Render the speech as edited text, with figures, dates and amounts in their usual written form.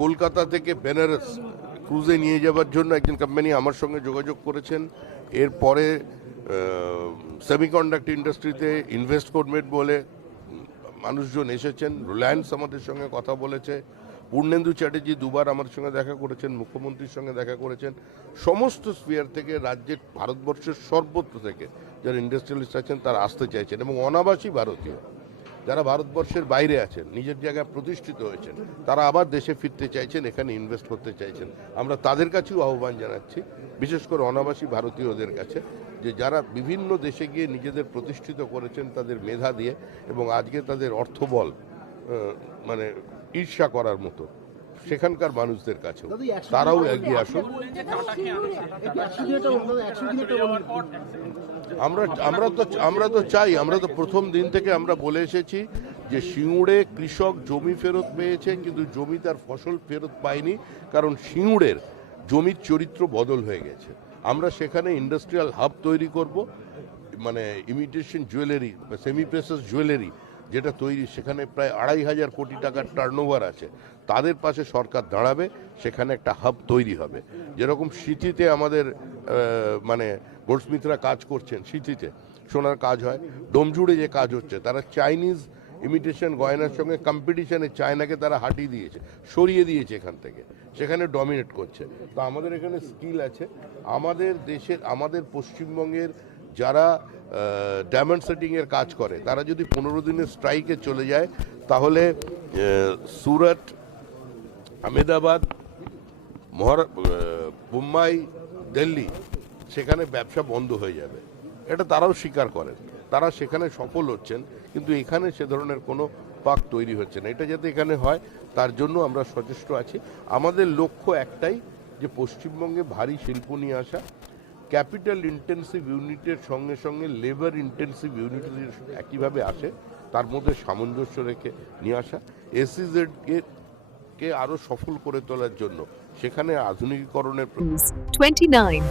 কলকাতা থেকে বেনারস ক্রুজে নিয়ে যাওয়ার জন্য একজন কোম্পানি আমার সঙ্গে যোগাযোগ করেছেন। এরপরে সেমিকন্ডাক্টর ইন্ডাস্ট্রিতে ইনভেস্ট করবেন বলে মানুষজন এসেছেন। রিলায়েন্স আমাদের সঙ্গে কথা বলেছে। পূর্ণেন্দু চ্যাটার্জি দুবার আমার সঙ্গে দেখা করেছেন, মুখ্যমন্ত্রীর সঙ্গে দেখা করেছেন। সমস্ত স্পিয়ার থেকে রাজ্যের ভারতবর্ষের সর্বত্র থেকে যারা ইন্ডাস্ট্রিয়ালিস্ট আছেন তারা আসতে চাইছেন, এবং অনাবাসী ভারতীয় যারা ভারতবর্ষের বাইরে আছেন, নিজের জায়গায় প্রতিষ্ঠিত হয়েছেন, তারা আবার দেশে ফিরতে চাইছেন, এখানে ইনভেস্ট করতে চাইছেন। আমরা তাদের কাছেও আহ্বান জানাচ্ছি, বিশেষ করে অনাবাসী ভারতীয়দের কাছে, যে যারা বিভিন্ন দেশে গিয়ে নিজেদের প্রতিষ্ঠিত করেছেন তাদের মেধা দিয়ে, এবং আজকে তাদের অর্থবল মানে ঈর্ষা করার মতো সেখানকার মানুষদের কাছেও তারাও এগিয়ে আসুন। আমরা তো চাই, আমরা তো প্রথম দিন থেকে আমরা বলে এসেছি যে সিঙ্গুরে কৃষক জমি ফেরত পেয়েছে, কিন্তু জমি তার ফসল ফেরত পায়নি, কারণ সিঙ্গুরের জমির চরিত্র বদল হয়ে গেছে। আমরা সেখানে ইন্ডাস্ট্রিয়াল হাব তৈরি করব, মানে imitation jewellery, semi precious jewellery যেটা তৈরি, সেখানে প্রায় ২৫০০ কোটি টাকার টার্নওভার আছে। তাদের পাশে সরকার দাঁড়াবে, সেখানে একটা হাব তৈরি হবে। যেরকম সিটিতে আমাদের মানে গোল্ডস্মিথরা কাজ করছেন, সিটিতে সোনার কাজ হয়, ডোমজুড়ে যে কাজ হচ্ছে, তারা চাইনিজ ইমিটেশন গয়নার সঙ্গে কম্পিটিশনে চায়নাকে তারা হাঁটিয়ে দিয়েছে, সরিয়ে দিয়েছে এখান থেকে, সেখানে ডমিনেট করছে। তো আমাদের এখানে স্কিল আছে। আমাদের দেশের, আমাদের পশ্চিমবঙ্গের যারা ডায়মন্ড সেটিংয়ের কাজ করে, তারা যদি 15 দিনের স্ট্রাইকে চলে যায়, তাহলে সুরট, আহমেদাবাদ, মুম্বাই, দিল্লি, সেখানে ব্যবসা বন্ধ হয়ে যাবে। এটা তারাও স্বীকার করেন, তারা সেখানে সফল হচ্ছেন, কিন্তু এখানে সে ধরনের কোনো পাক তৈরি হচ্ছে না। এটা যাতে এখানে হয় তার জন্য আমরা সচেষ্ট আছি। আমাদের লক্ষ্য একটাই, যে পশ্চিমবঙ্গে ভারী শিল্প নিয়ে আসা, ক্যাপিটাল ইন্টেন্সিভ ইউনিটের সঙ্গে সঙ্গে লেবার ইন্টেন্সিভ ইউনিট একইভাবে আসে, তার মধ্যে সামঞ্জস্য রেখে নিয়ে আসা, SEZ কে আরও সফল করে তোলার জন্য সেখানে আধুনিকীকরণের 29